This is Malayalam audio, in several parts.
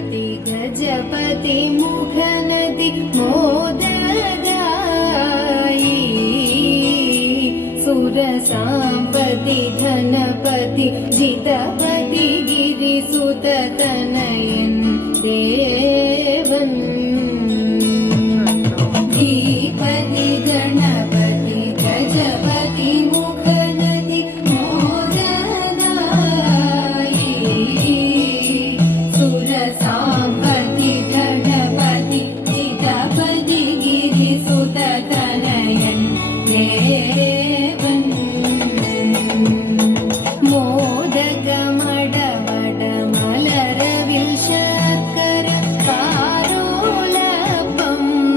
श्रीपति गजपति मुखनदि मोददायि सुरसाम्पति धनपति जितपति गिरिसुततनयन् देवन् श्रीपति गणपति गजपति मुखनदि मोददायि सुरसाम्पति धनपति जितपति गिरिसुततनयन् देवन् मोदकमडवड मलरविल शर्कर कारोलപ്പം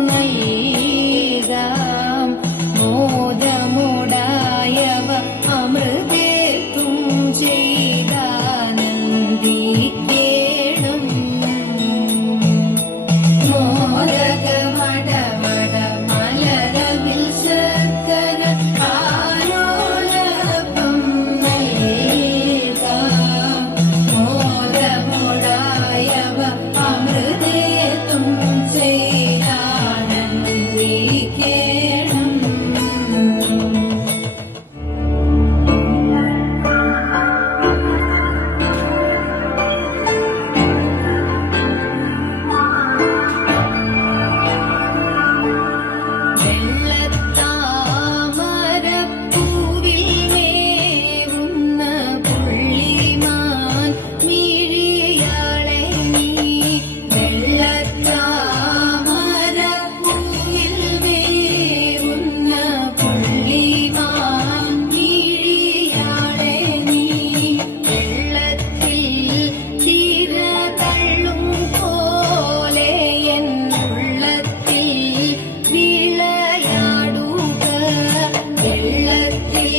നൽകാം മോദമുടായവ അമൃതേത്തും ചെയ്താനന്ദിക്കേണം മോദകമടവട മലരവിൽ ശർക്കര കാരോലപ്പം നൽകാം മോദമുടായവ അമൃതേത്തും ചെയ്താനന്ദിക്കേണം വെള്ളത്താമരപ്പൂവിൽ മേവുന്ന പുള്ളിമാൻ മിഴിയാളെ നീ വെള്ളത്താമരപ്പൂവിൽ മേവുന്ന പുള്ളിമാൻ മിഴിയാളെ നീ വെള്ളത്തിൽ തിര തള്ളും പോലെ എൻ ഉള്ളത്തിൽ വിളയാടുക വെള്ളത്തിൽ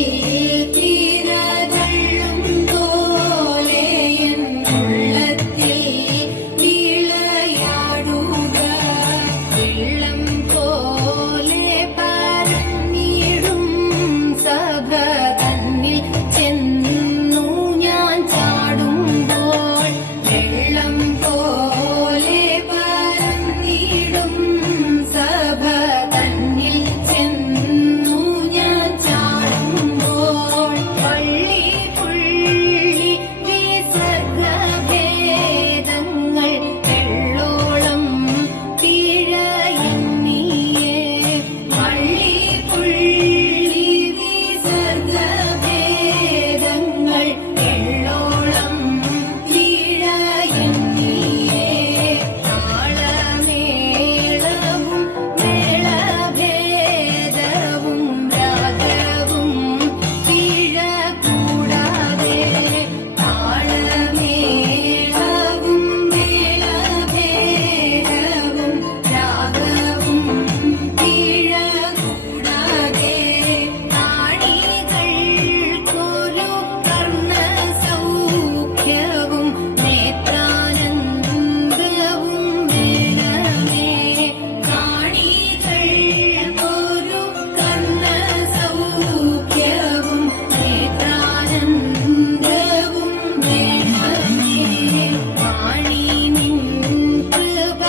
തിര തള്ളും പോലെ എൻ ഉള്ളത്തിൽ വിളയാടുക വെള്ളം പോലെ പരന്നിടും സഭ തന്നിൽ ചെന്നു ഞാൻ ചാടുമ്പോൾ വെള്ളം പോലെ പരന്നിടും സഭ തന്നിൽ ചെന്നു ഞാൻ ചാടുമ്പോൾ പള്ളി പുള്ളി വിസർഗഭേദങ്ങൾ എള്ളോളം തിഴയെന്നിയേ പള്ളി പുള്ളി വിസർഗഭേദങ്ങൾ എള്ളോളം തിഴയെന്നിയേ താളമേളവും മേളഭേദവും രാഗവും പിഴ കൂടാതെ താളമേളവും മേളഭേദവും രാഗവും പിഴ കൂടാതെ നാടികൾക്കൊരു കർണസൗഖ്യവും നേത്രാനന്ദവും വേണമേ കാണികൾക്കൊരു കർണസൗഖ്യവും നേത്രാനന്ദവും വേണമേ കാണി നിൻ കൃപ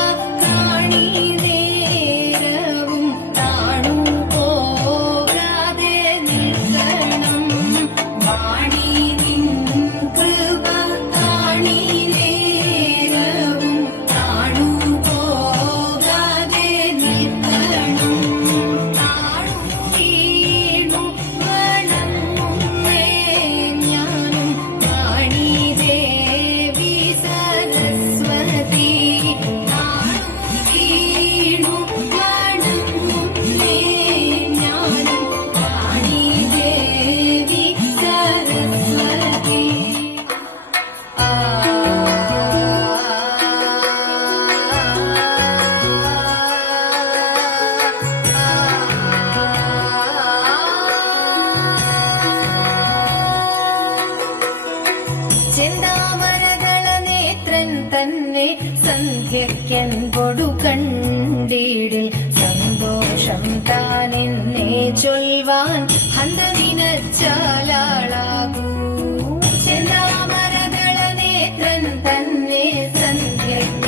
കാണി നേരവും താണു പോകാതെ നിൽക്കണം വാണി നിൻ കൃപ കാണി നേരവും താണു പോകാതെ നിൽക്കണം താണു വീണു വണങ്ങുന്നേ ഞാനും വാണി ദേവി സരസ്വതി താണു വീണു വണങ്ങുന്നേ ഞാനും വാണി ദേവി സരസ്വതി ചെന്താമരകള നേത്രൻ തന്നെ സന്ധ്യയ്ക്കൻപൊടു കണ്ടിടിൽ സന്തോഷം താനെന്നെ ചൊൽവാൻ ഹന്തവിനച്ചാലാളാകൂ ചെന്താമരകള നേത്രൻ തന്നെ സന്ധ്യയ്ക്ക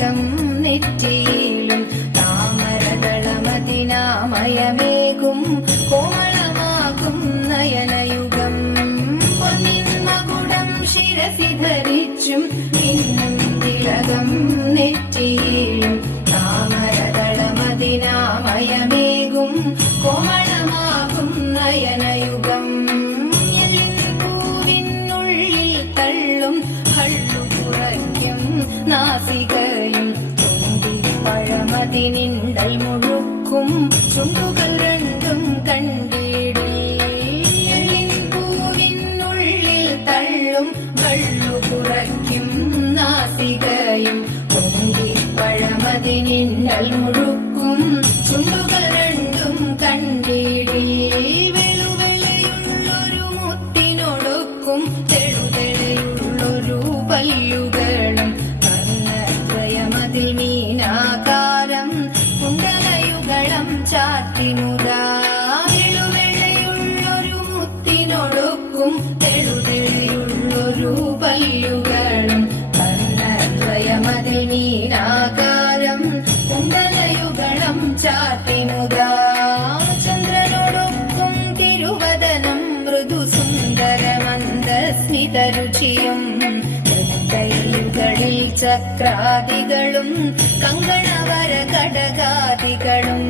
തിലകം നെറ്റിയിലും താമരകളമതിനാമയമേകും കോമളമാകും നയനയുഗം പൊന്നിൻ മകുടം ശിരസി ധരിച്ചും പിന്നും തിലകം നെറ്റിയിലും താമരകളമതിനാമയമേകും കോമളമാകും നയനയുഗം പൂവിനുള്ളിൽ തള്ളും കള്ളു കുറയ്ക്കും നാസികയും പഴമതിനിണ്ടൽ മുഴുക്കും ചുണ്ടുകൾ രണ്ടും കണ്ടിടിൽ പൂവിനുള്ളിൽ തള്ളും കള്ളു കുറയ്ക്കും നാസികയും പഴമതിനിണ്ടൽ മുഴുക്കും ചുണ്ടുകൾ രണ്ടും കണ്ടിടിൽ വെളുവെളയുള്ളൊരു മുത്തിനൊടുക്കും തെളുതെളയുള്ളൊരു പല്ലുകളും കർണദ്വയമതിൽ മീനാകാരം കുണ്ടലയുഗളം ചാത്തിമുതാ വെളുവെളയുള്ളൊരു മുത്തിനൊടുക്കും തെളുതെളയുള്ളൊരു പല്ലുകളും കർണദ്വയമതിൽ മീനാകാരം കുണ്ടലയുഗളം ചാത്തിമുതാ ചന്ദ്രനോടൊക്കും തിരുവദനം മൃദുസുന്ദരമന്ദസ്മിതരുചിയും കൈലുകളിൽ ചക്രാദികളും കങ്കണവര കടകാദികളും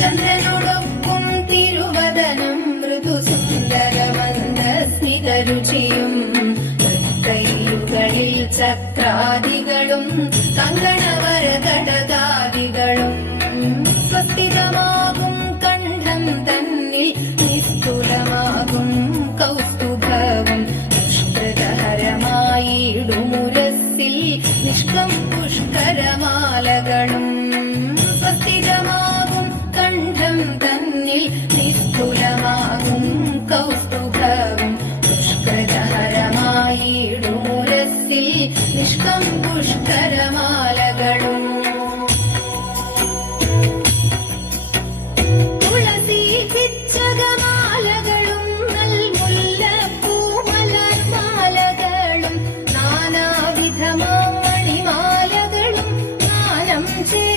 ചന്ദ്രനോടൊപ്പം തിരുവദനം മൃദുസുന്ദരമന്ദസ്മിതരുചിയും കൈലുകളിൽ ചക്രാദികളും കങ്കണവര കടകാദികളും സ്വസ്ഥിതമാകും കണ്ഠം തന്നിൽ നിസ്തുലമാകും കൗസ്തുഭവും നിഷ്കൃതഹരമായിടുമുരസ്സിൽ നിഷ്കം പുഷ്കരമാലകളും സ്വസ്ഥിതമാകും കണ്ഠം തന്നിൽ നിസ്തുലമാകും കൗസ്തുഭവും നിഷ്കൃതഹരമായിടുമുരസ്സിൽ നിഷ്കം പുഷ്കരമാലകളും ചേർന്നൊരുങ്ങി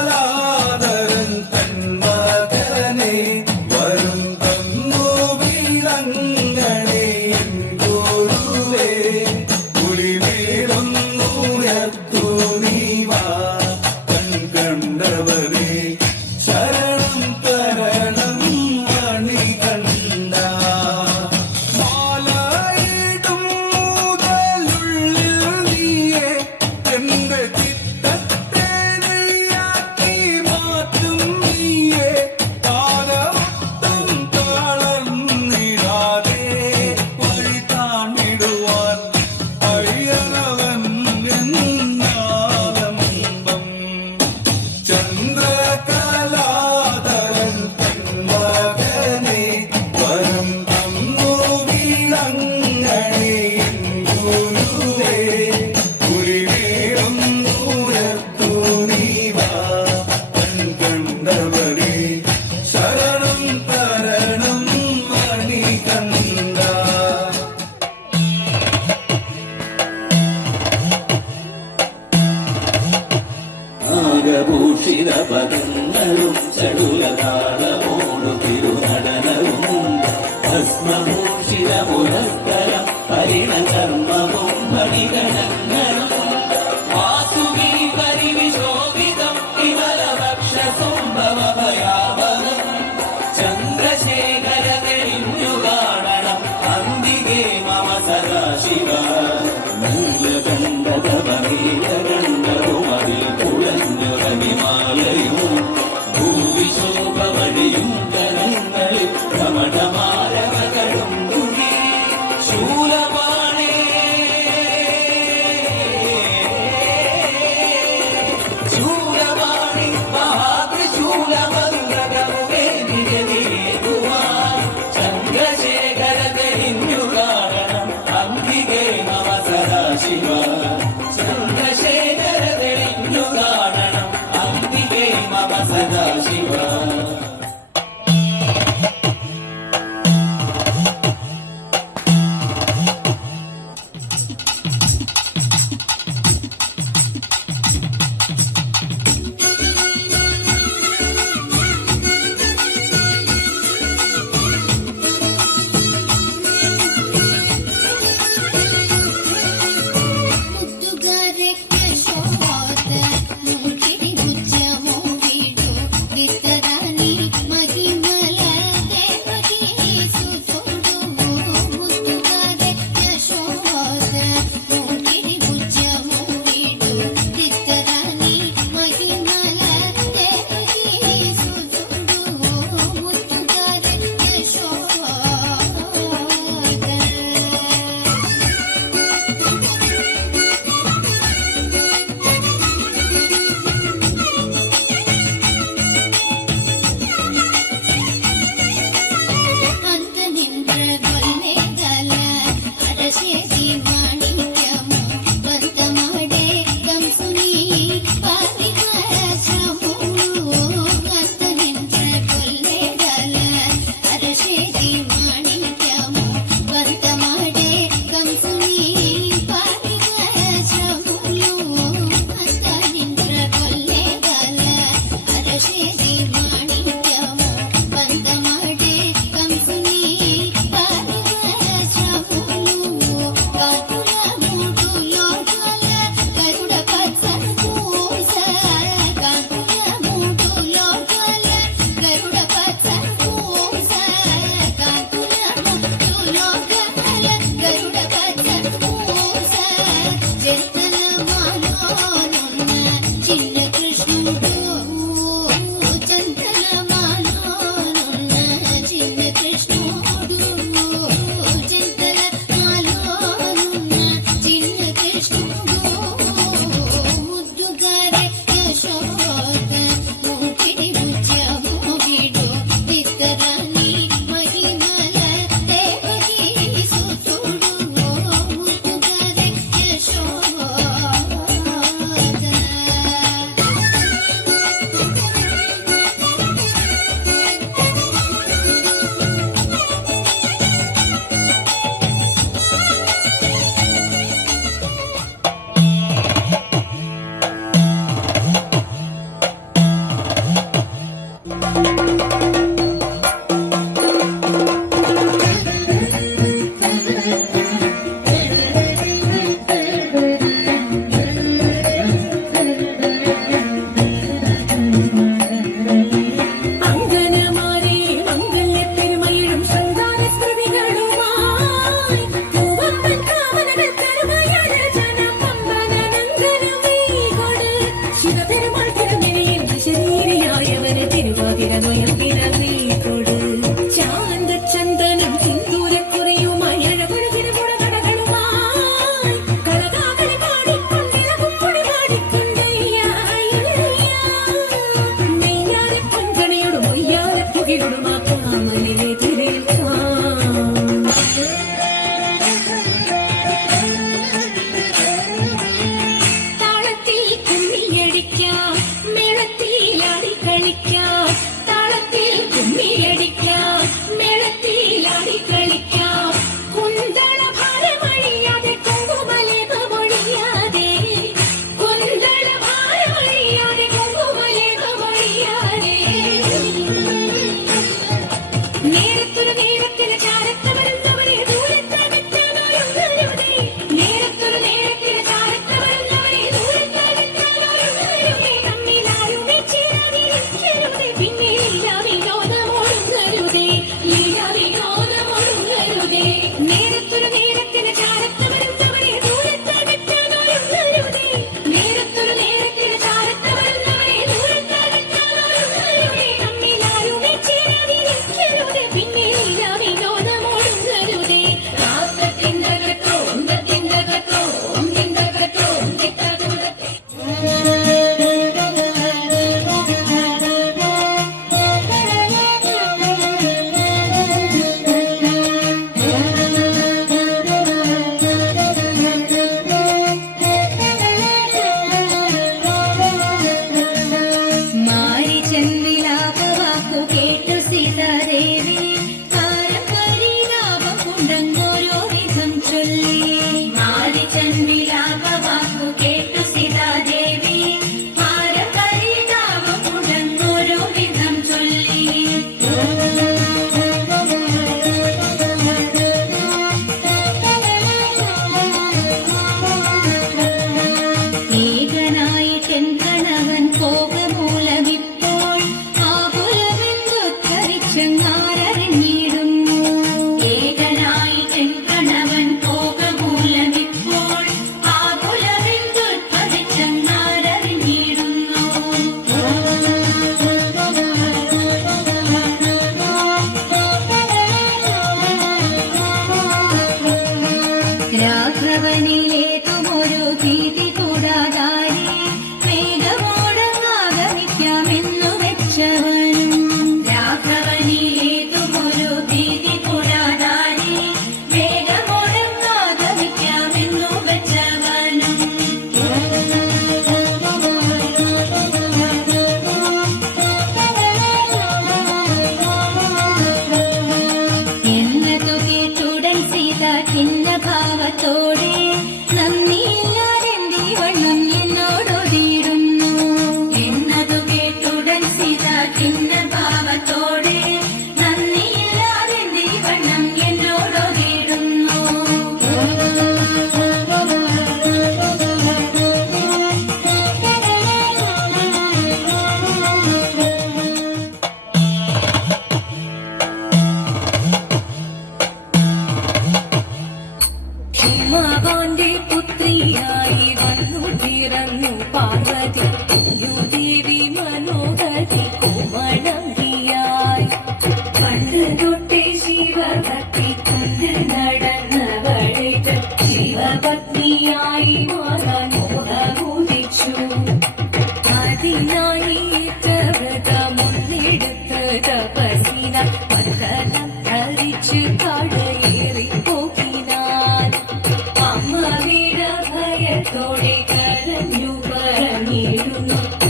ചന്ദ്രകലാധരൻ തന്മകനെ വരും തന്നു വിളങ്ങണേ എൻ ഗുരുവേ പുലി വീഴുന്നുയർത്തു നീവാ കൺ കണ്ടവരെ ശരണം തരണം മണികണ്ഠ മാലയിടും മുതലുള്ളിൽ നീയേ എന്റെ ചിത്തത്തെ നെയ്യാക്കി മാറ്റും നീയേ കാലമൊട്ടും തളർന്നിടാതെ വഴി താണ്ടിടുവാൻ അയ്യനവൻ എന്നാലംബം ചന്ദ്രകലാധരൻ തന്മകനെ വരം തന്നു വിളങ്ങണേ എൻ ഗുരുവേ പുലി വീഴുന്നുയർത്തു നീവാ കൺ കണ്ടവരെ ശരണം തരണം മണികണ്ഠ നാഗഭൂഷിത പദങ്ങളും ചടുലതാളമോടു തിരുനടനവും ഭസ്മഭൂഷിത പുരസ്കരം ഹരിണചർമ്മവും മണികണങ്ങളും വാസുകി പരിവിശോഭിതം വിമലവക്ഷസംഭവഭയാവകം ചന്ദ്രശേഖര തെളിഞ്ഞു കാണണം അന്തികേ മമ സദാശിവ നീലകണ്ഠതമീലകണ്ഠവും അതിൽ കുഴഞ്ഞു കനിമാലയും ഭൂവിശോഭവടിയും കരങ്ങളിൽ ഭ്രമണമാലകളും തുണി ശൂലപാണി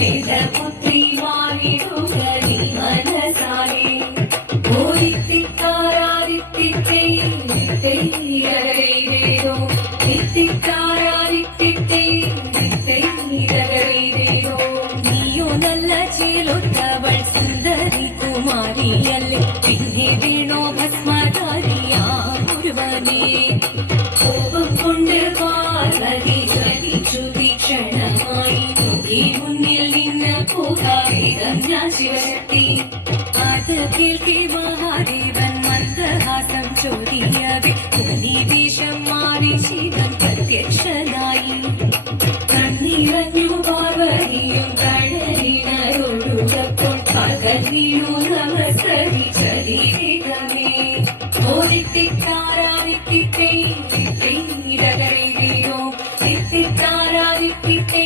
വേദപുത്രി മാറിടുക നീ മനസാലെ ഓരിത്തിക്കാരാരിത്തിട്ടേരോ തിത്തിക്കാരാരിത്തിട്ടേരോ നീയോ നല്ല ചേലൊത്തവൾ സുന്ദരി കുമാരിയല്ലേ പിന്നെ വീണോ ഭസ്മധാരിയാമുരുവനെ കോപം കൊണ്ട് പാർവതി ജ്വലിച്ചു വീക്ഷണമായി ഈ മുന്നിൽ നിന്ന് പോകാവേദം ഞാൻ ശിവശക്തി അത് കേൾക്കെ മഹാദേവൻ മന്ദഹാസം ചോദിയവേ വേഷം മാറി ശിവൻ പ്രത്യക്ഷനായി കണ്ണിറഞ്ഞു പാർവതിയും കടലിനൊഴുകപ്പോൾ പകൽ വീണു നമസ്കരി ശരീരമേ ഓരിത്തിക്കാരാരിത്തിട്ടേരോ തിത്തിക്കാരാരിത്തിട്ടേരോ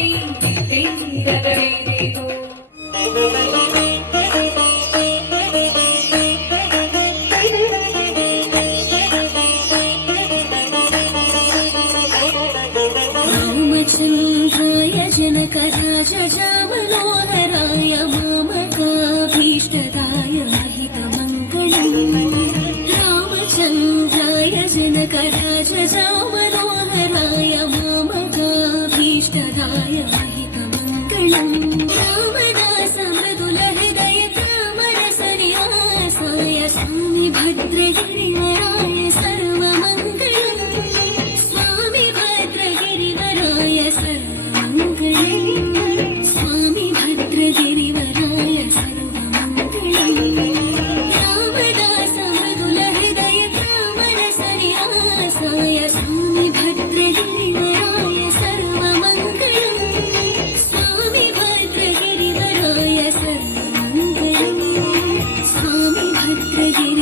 रामचन्द्राय जनकराजमनोहराय मामकाभीष्टदाय महितमङ्गलम् रामचन्द्राय जनकराजमनोहराय मामकाभीष्टदाय महितमङ्गलम् रामदास मृदुलहृदय तामरसनिवासाय स्वामि भद्रगिरिवराय सर्वमङ्गलम् स्वामि भद्रगिरिवराय सर्वमङ्गलम् स्वामि भद्रगिरिवराय सर्वमङ्गलम् रामदास मृदुलहृदय तामरसनिवासाय स्वामि भद्रगिरिवराय सर्वमङ्गलम् स्वामि भद्रगिरिवराय सर्वमङ्गलम् स्वामि भद्रगिरि